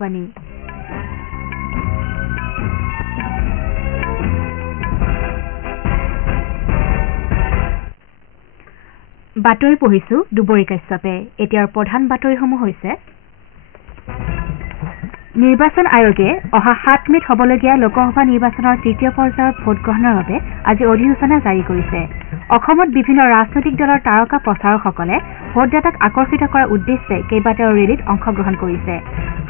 আকাশবাণী বাতৰি পঢ়িছো দুবৰী কাশ্যপে এতিয়াৰ প্ৰধান বাতৰিসমূহ হৈছে নিৰ্বাচন আয়োগে অহা 7 মেত হ'বলগীয়া লোকসভা নিৰ্বাচনৰ তৃতীয় পৰ্যায়ৰ ভোটগ্ৰহণৰ বাবে আজি অধিসূচনা জাৰি কৰিছে অসমত বিভিন্ন ৰাজনৈতিক দলৰ তাৰকা প্ৰচাৰকসকলে ভোটদাতাক আকৰ্ষিত কৰাৰ উদ্দেশ্যে কেইবাটাও ৰেলীত অংশগ্ৰহণ কৰিছে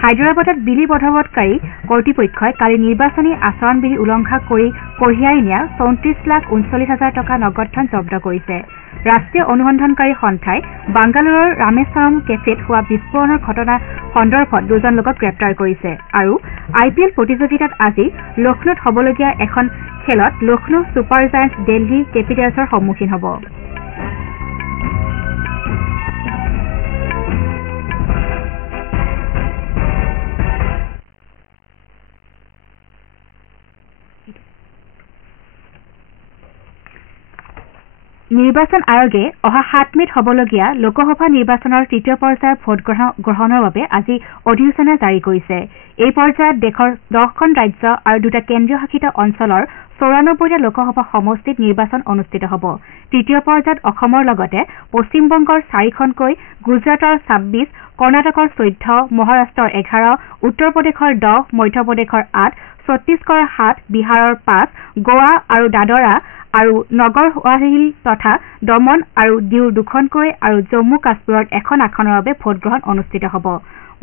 হায়দৰাবাদত বিলি বধৱৎকাৰী কৰ্তৃপক্ষই কালি নিৰ্বাচনী আচৰণবিধি উলংঘা কৰি কঢ়িয়াই নিয়া 34,39,000 টকা নগদ ধন জব্দ কৰিছে ৰাষ্ট্ৰীয় অনুসন্ধানকাৰী সন্থাই বাংগালুৰুৰ ৰামেশ্বৰম কেফেত হোৱা বিস্ফোৰণৰ ঘটনা সন্দৰ্ভত দুজন লোকক গ্ৰেপ্তাৰ কৰিছে আৰু IPL প্ৰতিযোগিতাত আজি লক্ষ্ণৌত হ'বলগীয়া এখন খেলত লক্ষ্ণৌ ছুপাৰ জায়াণ্টছ দিল্লী কেপিটেলছৰ সন্মুখীন হ'ব নিৰ্বাচন আয়োগে অহা 7 মেত হ'বলগীয়া লোকসভা নিৰ্বাচনৰ তৃতীয় পৰ্যায়ৰ ভোটগ্ৰহণৰ বাবে আজি অধিসূচনা জাৰি কৰিছে এই পৰ্যায়ত দেশৰ 10খন ৰাজ্য আৰু 2টা কেন্দ্ৰীয় শাসিত অঞ্চলৰ 94টা লোকসভা সমষ্টিত নিৰ্বাচন অনুষ্ঠিত হ'ব তৃতীয় পৰ্যায়ত অসমৰ লগতে পশ্চিমবংগৰ 4খনকৈ গুজৰাটৰ 26 কৰ্ণাটকৰ 14 মহাৰাষ্ট্ৰৰ 11 উত্তৰ প্ৰদেশৰ 10 মধ্য প্ৰদেশৰ 8 ছত্তীশগড়ৰ 7 বিহাৰৰ 5 গোৱা আৰু দাদৰা আৰু নগৰ হাভেলী তথা দমন আৰু দিউ দুখনকৈ আৰু জম্মু কাশ্মীৰত এখন আসনৰ বাবে ভোটগ্ৰহণ অনুষ্ঠিত হ'ব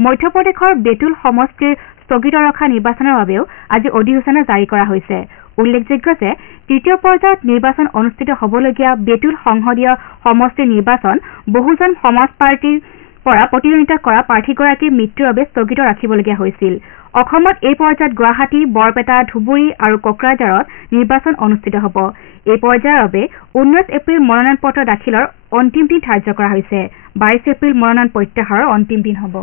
মধ্য প্ৰদেশৰ বেতুল সমষ্টিৰ স্থগিত ৰখা নিৰ্বাচনৰ বাবেও আজি অধিসূচনা জাৰি কৰা হৈছে উল্লেখযোগ্য যে তৃতীয় পৰ্যায়ত নিৰ্বাচন অনুষ্ঠিত হ'বলগীয়া বেতুল সংসদীয় সমষ্টিৰ নিৰ্বাচন বহুজন সমাজ পাৰ্টীৰ পৰা প্ৰতিদ্বন্দ্বিতা কৰা প্ৰাৰ্থীগৰাকীৰ মৃত্যুৰ বাবে স্থগিত ৰাখিবলগীয়া হৈছিল অসমত এই পৰ্যায়ত গুৱাহাটী বৰপেটা ধুবুৰী আৰু কোকৰাঝাৰত নিৰ্বাচন অনুষ্ঠিত হ'ব এই পৰ্যায়ৰ বাবে 19 এপ্ৰিল মনোনয়ন পত্ৰ দাখিলৰ অন্তিম দিন ধাৰ্য কৰা হৈছে 22 এপ্ৰিল মনোনয়ন প্ৰত্যাহাৰৰ অন্তিম দিন হ'ব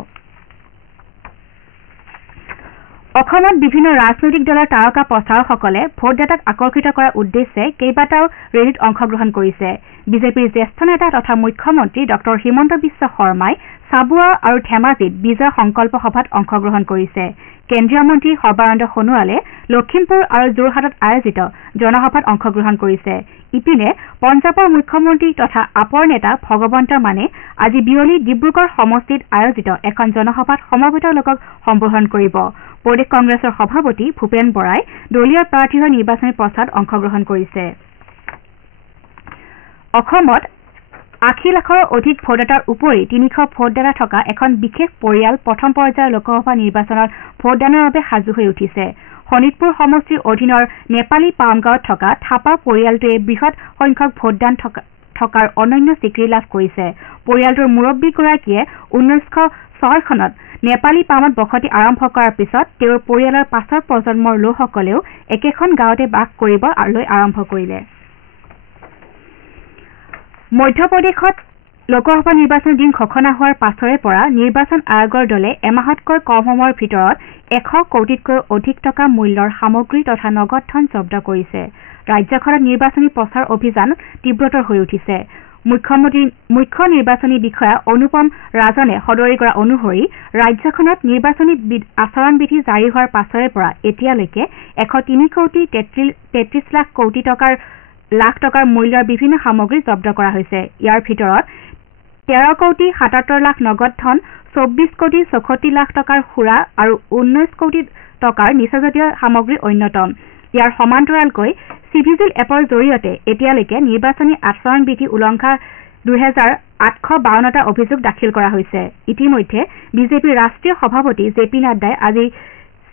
অসমত বিভিন্ন ৰাজনৈতিক দলৰ তাৰকা প্ৰচাৰকসকলে ভোটদাতাক আকৰ্ষিত কৰাৰ উদ্দেশ্যে কেইবাটাও ৰেলীত অংশগ্ৰহণ কৰিছে বিজেপিৰ জ্যেষ্ঠ নেতা তথা মুখ্যমন্ত্ৰী ডক্টৰ হিমন্ত বিশ্ব শৰ্মাই চাবুৱা আৰু ধেমাজিত বিজয় সংকল্প সভাত অংশগ্ৰহণ কৰিছে কেন্দ্ৰীয় মন্ত্ৰী সৰ্বানন্দ সোণোৱালে লখিমপুৰ আৰু যোৰহাটত আয়োজিত জনসভাত অংশগ্ৰহণ কৰিছে ইপিনে পঞ্জাৱৰ মুখ্যমন্ত্ৰী তথা আপৰ নেতা ভগৱন্ত মানে আজি বিয়লি ডিব্ৰুগড় সমষ্টিত আয়োজিত এখন জনসভাত সমবেত লোকক সম্বোধন কৰিব প্ৰদেশ কংগ্ৰেছৰ সভাপতি ভূপেন বৰাই দলীয় প্ৰাৰ্থীৰ হৈ নিৰ্বাচনী প্ৰচাৰত অংশগ্ৰহণ কৰিছে অসমত 80 লাখৰ অধিক ভোটদাতাৰ উপৰি 300 ভোটদাতা থকা এখন বিশেষ পৰিয়াল প্ৰথম পৰ্যায়ৰ লোকসভা নিৰ্বাচনত ভোটদানৰ বাবে সাজু হৈ উঠিছে শোণিতপুৰ সমষ্টিৰ অধীনৰ নেপালী পামগাঁৱত থকা থাপা পৰিয়ালটোৱে বৃহৎ সংখ্যক ভোটদান থকাৰ অনন্য স্বীকৃতি লাভ কৰিছে পৰিয়ালটোৰ মুৰব্বীগৰাকীয়ে 1906 চনত নেপালী পামত বসতি আৰম্ভ কৰাৰ পিছত তেওঁৰ পৰিয়ালৰ পাছৰ প্ৰজন্মৰ লোকসকলেও একেখন গাঁৱতে বাস কৰিব আৰম্ভ কৰিলে মধ্যপ্ৰদেশত লোকসভা নিৰ্বাচনৰ দিন ঘোষণা হোৱাৰ পাছৰে পৰা নিৰ্বাচন আয়োগৰ দলে এমাহতকৈ কম সময়ৰ ভিতৰত 100 কোটিতকৈ অধিক টকা মূল্যৰ সামগ্ৰী তথা নগদ ধন জব্দ কৰিছে ৰাজ্যখনত নিৰ্বাচনী প্ৰচাৰ অভিযান তীব্ৰতৰ হৈ উঠিছে মুখ্য নিৰ্বাচনী বিষয়া অনুপম ৰাজনে সদৰি কৰা অনুসৰি ৰাজ্যখনত নিৰ্বাচনী আচৰণবিধি জাৰি হোৱাৰ পাছৰে পৰা এতিয়ালৈকে 103 কোটি 33 লাখ টকাৰ মূল্যৰ বিভিন্ন সামগ্ৰী জব্দ কৰা হৈছে ইয়াৰ ভিতৰত 13 কোটি 77 লাখ নগদ ধন 24 কোটি 64 লাখ টকাৰ সুৰা আৰু 19 কোটি টকাৰ নিচাজাতীয় সামগ্ৰী অন্যতম ইয়াৰ সমান্তৰালকৈ চিভিজিল এপৰ জৰিয়তে এতিয়ালৈকে নিৰ্বাচনী আচৰণবিধি উলংঘা 2852টা অভিযোগ দাখিল কৰা হৈছে ইতিমধ্যে বিজেপিৰ ৰাষ্ট্ৰীয় সভাপতি জেপি নাড্ডাই আজি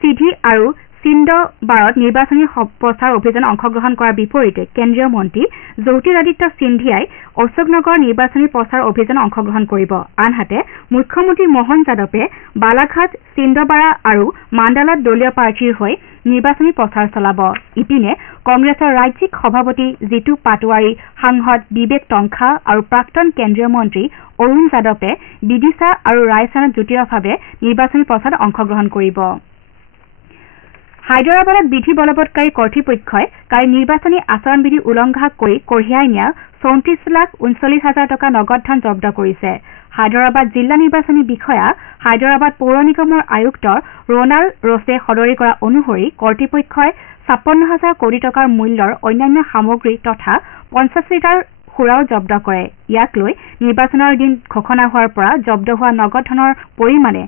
সিধি আৰু সিন্দবাৰত নিৰ্বাচনী প্ৰচাৰ অভিযান অংশগ্ৰহণ কৰাৰ বিপৰীতে কেন্দ্ৰীয় মন্ত্ৰী জ্যোতিৰাদিত্য সিন্ধিয়াই অশোকনগৰ নিৰ্বাচনী প্ৰচাৰ অভিযান অংশগ্ৰহণ কৰিব আনহাতে মুখ্যমন্ত্ৰী মোহন যাদৱে বালাঘাট সিন্দবাৰা আৰু মাণ্ডালাত দলীয় প্ৰাৰ্থীৰ হৈ নিৰ্বাচনী প্ৰচাৰ চলাব ইপিনে কংগ্ৰেছৰ ৰাজ্যিক সভাপতি জিতু পাটোৱাৰী সাংসদ বিবেক টংখা আৰু প্ৰাক্তন কেন্দ্ৰীয় মন্ত্ৰী অৰুণ যাদৱে বিদিশা আৰু ৰায়চানত যুটীয়াভাৱে নিৰ্বাচনী প্ৰচাৰত অংশগ্ৰহণ কৰিব হায়দৰাবাদত বিধি বলবৎকাৰী কৰ্তৃপক্ষই কালি নিৰ্বাচনী আচৰণবিধি উলংঘা কৰি কঢ়িয়াই নিয়া 34,39,000 টকা নগদ ধন জব্দ কৰিছে হায়দৰাবাদ জিলা নিৰ্বাচনী বিষয়া হায়দৰাবাদ পৌৰ নিগমৰ আয়ুক্ত ৰোনাল্ড ৰোছে সদৰি কৰা অনুসৰি কৰ্তৃপক্ষই ৫৬,০০০ কোটি টকাৰ মূল্যৰ অন্যান্য সামগ্ৰী তথা ৫০ লিটাৰ সুৰাও জব্দ কৰে। ইয়াক লৈ নিৰ্বাচনৰ দিন ঘোষণা হোৱাৰ পৰা জব্দ হোৱা নগদ ধনৰ পৰিমাণে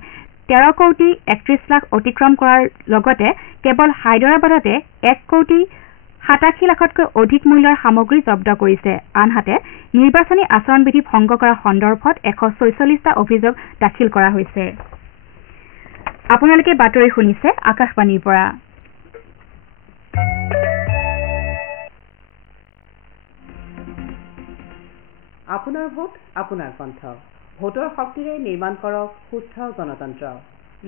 ১৩ কোটি ৩১ লাখ অতিক্ৰম কৰাৰ লগতে কেৱল হায়দৰাবাদতে ১ কোটি ৮৭ লাখতকৈ অধিক মূল্যৰ সামগ্ৰী জব্দ কৰিছে। আনহাতে নিৰ্বাচনী আচৰণবিধি ভংগ কৰা সন্দৰ্ভত ১৪৬টা অভিযোগ দাখিল কৰা হৈছে। আপোনালোকে বাতৰি শুনিছে আকাশবাণীৰ পৰা। আপোনাৰ ভোট আপোনাৰ কণ্ঠ। ভোটৰ শক্তিৰে নিৰ্মাণ কৰক সুস্থ গণতন্ত্ৰ।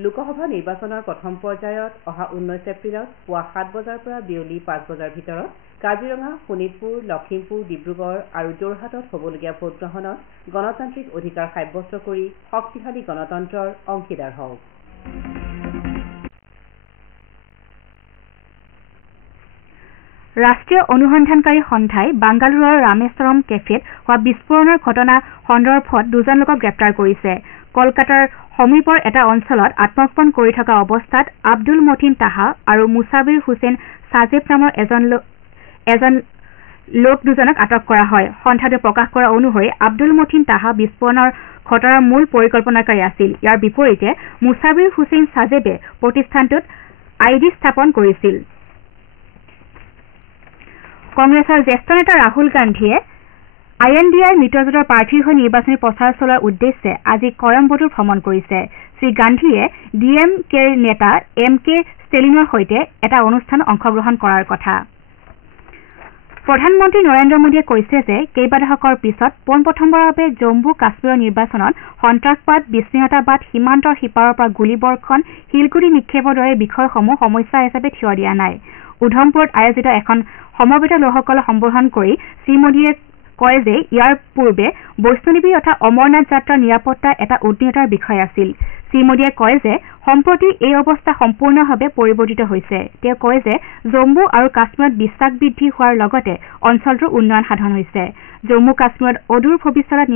লোকসভা নিৰ্বাচনৰ প্ৰথম পৰ্যায়ত অহা ১৯ এপ্ৰিলত পুৱা ৭ বজাৰ পৰা বিয়লি ৫ বজাৰ ভিতৰত কাজিৰঙা, শোণিতপুৰ, লখিমপুৰ, ডিব্ৰুগড় আৰু যোৰহাটত হ'বলগীয়া ভোটগ্ৰহণত গণতান্ত্ৰিক অধিকাৰ সাব্যস্ত কৰি শক্তিশালী গণতন্ত্ৰৰ অংশীদাৰ হওক। ৰাষ্ট্ৰীয় অনুসন্ধানকাৰী সন্থাই বাংগালুৰুৰ ৰামেশ্বৰম কেফেত হোৱা বিস্ফোৰণৰ ঘটনা সন্দৰ্ভত দুজন লোকক গ্ৰেপ্তাৰ কৰিছে। কলকাতাৰ সমীপৰ এটা অঞ্চলত আত্মগোপন কৰি থকা অৱস্থাত আব্দুল মতিন তাহা আৰু মুছাবিৰ হুছেইন ছাজেব নামৰ এজন লোক দুজনক আটক কৰা হয়। সন্থাটোৱে প্ৰকাশ কৰা অনুসৰি আব্দুল মতিন তাহা বিস্ফোৰণৰ ঘটনাৰ মূল পৰিকল্পনাকাৰী আছিল। ইয়াৰ বিপৰীতে মুছাবিৰ হুছেইন ছাজেবে প্ৰতিষ্ঠানটোত আইডি স্থাপন কৰিছিল। কংগ্ৰেছৰ জ্যেষ্ঠ নেতা ৰাহুল গান্ধীয়ে INDAৰ মিত্ৰজোঁটৰ প্ৰাৰ্থীৰ হৈ নিৰ্বাচনী প্ৰচাৰ চলোৱাৰ উদ্দেশ্যে আজি কয়ম্বটুৰ ভ্ৰমণ কৰিছে। শ্ৰীগান্ধীয়ে DMKৰ নেতা MK ষ্টেলিনৰ সৈতে এটা অনুষ্ঠানত অংশগ্ৰহণ কৰাৰ কথা। প্ৰধানমন্ত্ৰী নৰেন্দ্ৰ মোদীয়ে কৈছে যে কেইবা দশকৰ পিছত পোনপ্ৰথমবাৰৰ বাবে জম্মু কাশ্মীৰৰ নিৰ্বাচনত সন্ত্ৰাসবাদ, বিচ্ছিন্নতাবাদ, সীমান্তৰ সিপাৰৰ পৰা গুলীবৰ্ষণ, শিলগুটি নিক্ষেপৰ দৰে বিষয়সমূহ সমস্যা হিচাপে থিয় দিয়া নাই। উধমপুৰত আয়োজিত এখন সমবেত লোকসকলক সম্বোধন কৰি শ্ৰীমোদীয়ে কয় যে ইয়াৰ পূৰ্বে বৈষ্ণোদেৱী তথা অমৰনাথ যাত্ৰাৰ নিৰাপত্তা এটা উদ্বিগ্নতাৰ বিষয় আছিল। শ্ৰীমোদীয়ে কয় যে সম্প্ৰতি এই অৱস্থা সম্পূৰ্ণভাৱে পৰিৱৰ্তিত হৈছে। তেওঁ কয় যে জম্মু আৰু কাশ্মীৰত বিশ্বাস বৃদ্ধি হোৱাৰ লগতে অঞ্চলটোৰ উন্নয়ন সাধন হৈছে। জম্মু কাশ্মীৰত অদূৰ ভৱিষ্যতত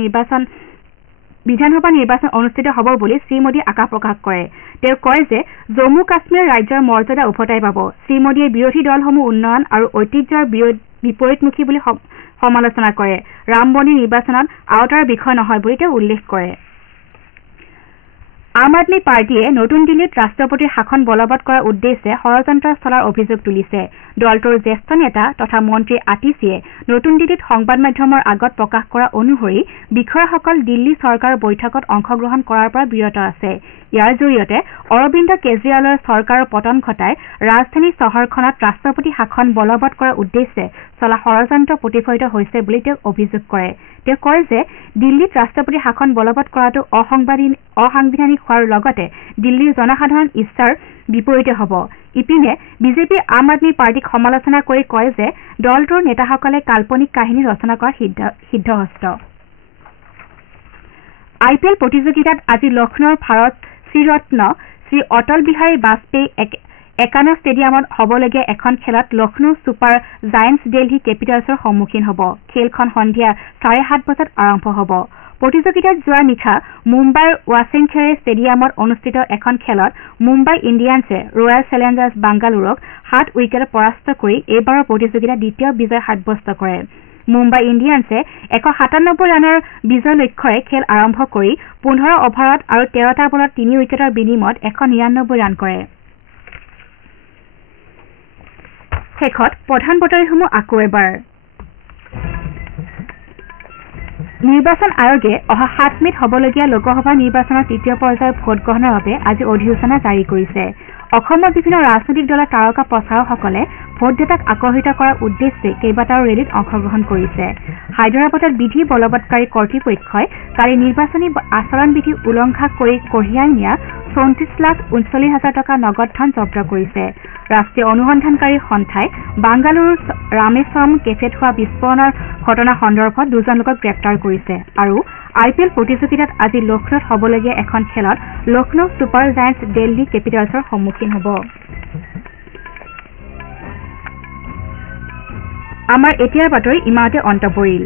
বিধানসভা নিৰ্বাচন অনুষ্ঠিত হ'ব বুলি শ্ৰীমোদীয়ে আশা প্ৰকাশ কৰে। তেওঁ কয় যে জম্মু কাশ্মীৰ ৰাজ্যৰ মৰ্যাদা উভতাই পাব। শ্ৰীমোদীয়ে বিৰোধী দলসমূহ উন্নয়ন আৰু ঐতিহ্যৰ বিপৰীতমুখী বুলি সমালোচনা কৰে। ৰামবনী নিৰ্বাচনত আওতাৰ বিষয় নহয় বুলি তেওঁ উল্লেখ কৰে। আম আদমী পাৰ্টীয়ে নতুন দিল্লীত ৰাষ্ট্ৰপতিৰ শাসন বলবৎ কৰাৰ উদ্দেশ্যে ষড়যন্ত্ৰ চলাৰ অভিযোগ তুলিছে। দলটোৰ জ্যেষ্ঠ নেতা তথা মন্ত্ৰী আতিছিয়ে নতুন দিল্লীত সংবাদ মাধ্যমৰ আগত প্ৰকাশ কৰা অনুসৰি বিষয়াসকল দিল্লী চৰকাৰৰ বৈঠকত অংশগ্ৰহণ কৰাৰ পৰা বিৰত আছে। ইয়াৰ জৰিয়তে অৰবিন্দ কেজৰিৱালৰ চৰকাৰৰ পতন ঘটাই ৰাজধানী চহৰখনত ৰাষ্ট্ৰপতি শাসন বলবৎ কৰাৰ উদ্দেশ্যে চলা ষড়যন্ত্ৰ প্ৰতিফলিত হৈছে বুলি তেওঁ অভিযোগ কৰে। তেওঁ কয় যে দিল্লীত ৰাষ্ট্ৰপতি শাসন বলবৎ কৰাটো অসাংবিধানিক হোৱাৰ লগতে দিল্লীৰ জনসাধাৰণ ইচ্ছাৰ বিপৰীতে হ'ব। ইপিনে বিজেপি আম আদমী পাৰ্টীক সমালোচনা কৰি কয় যে দলটোৰ নেতাসকলে কাল্পনিক কাহিনী ৰচনা কৰা সিদ্ধহস্ত। IPL প্ৰতিযোগিতাত আজি লক্ষ্ণৌৰ ভাৰত শ্ৰীৰত্ন শ্ৰী অটল বিহাৰী বাজপেয়ী একান্ন ষ্টেডিয়ামত হ'বলগীয়া এখন খেলত লক্ষ্ণৌ ছুপাৰ জায়েণ্টছ দিল্লী কেপিটেলছৰ সন্মুখীন হ'ব। খেলখন সন্ধিয়া 7:30 বজাত আৰম্ভ হ'ব। প্ৰতিযোগিতাত যোৱা নিশা মুম্বাইৰ ৱাছেংখেড়ে ষ্টেডিয়ামত অনুষ্ঠিত এখন খেলত মুম্বাই ইণ্ডিয়ানছে ৰয়েল চেলেঞ্জাৰ্ছ বাংগালুৰুক 7 উইকেটত পৰাস্ত কৰি এইবাৰৰ প্ৰতিযোগিতাত দ্বিতীয় বিজয় সাব্যস্ত কৰে। মুম্বাই ইণ্ডিয়ানছে 197 ৰানৰ বিজয় লক্ষ্যৰে খেল আৰম্ভ কৰি 15 অভাৰত আৰু 13টা বলত 3 উইকেটৰ বিনিময়ত 199 ৰান কৰে। শেষত প্ৰধান বতৰিসমূহ আকৌ এবাৰ। নিৰ্বাচন আয়োগে অহা 7 মে'ত হ'বলগীয়া লোকসভা নিৰ্বাচনৰ তৃতীয় পৰ্যায়ৰ ভোটগ্ৰহণৰ বাবে আজি অধিসূচনা জাৰি কৰিছে। অসমৰ বিভিন্ন ৰাজনৈতিক দলৰ তাৰকা প্ৰচাৰকসকলে ভোটদাতাক আকৰ্ষিত কৰাৰ উদ্দেশ্যে কেইবাটাও ৰেলীত অংশগ্ৰহণ কৰিছে। হায়দৰাবাদত বিধি বলবৎকাৰী কৰ্তৃপক্ষই কালি নিৰ্বাচনী আচৰণবিধি উলংঘা কৰি কঢ়িয়াই নিয়া 34,39,000 টকা নগদ ধন জব্দ কৰিছে। ৰাষ্ট্ৰীয় অনুসন্ধানকাৰী সন্থাই বাংগালুৰুৰ ৰামেশ্বৰম কেফেত হোৱা বিস্ফোৰণৰ ঘটনা সন্দৰ্ভত দুজন লোকক গ্ৰেপ্তাৰ কৰিছে আৰু IPL প্ৰতিযোগিতাত আজি লক্ষ্ণৌত হ'বলগীয়া এখন খেলত লক্ষ্ণৌ ছুপাৰ জায়েণ্টছ দিল্লী কেপিটেলছৰ সন্মুখীন হ'ব। আমাৰ এতিয়াৰ বাতৰি ইমানতে অন্ত পৰিল।